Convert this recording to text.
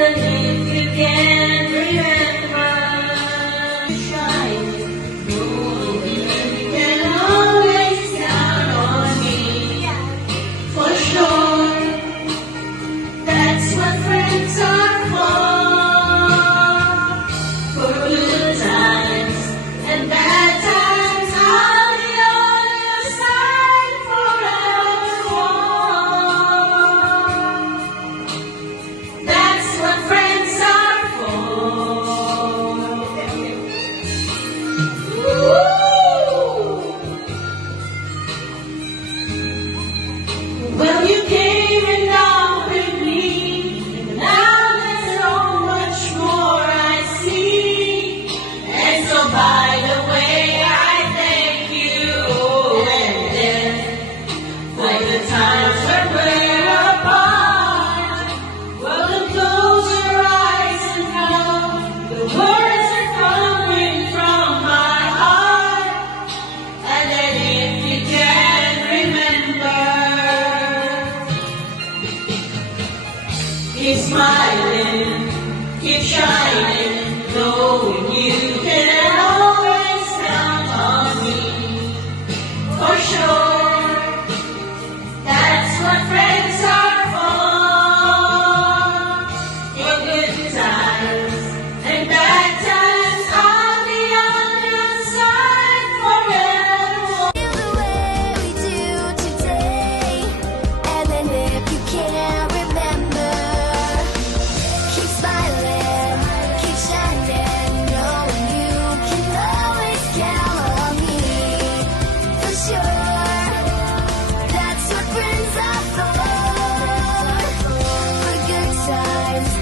And if you can remember, shine, knowing you can always count on me. For sure, that's what friends are for good times and bad times. I'll be on your side forevermore. That's what friends are for. Well, you came and offered me, and now there's so much more I see. And so, by the way, I thank you, and then for the times when we're apart. Well, then close your eyes and know the words are coming from my heart. And then if you can remember, keep smiling, keep shining, knowing you can always count on me. For sure, that's what friends are for. In good times and bad times, I'll be on your side forever. Feel the way we do today, and then if you can't remember, keep smiling, keep shining, knowing you can always count on me. For sure, that's what friends are for good times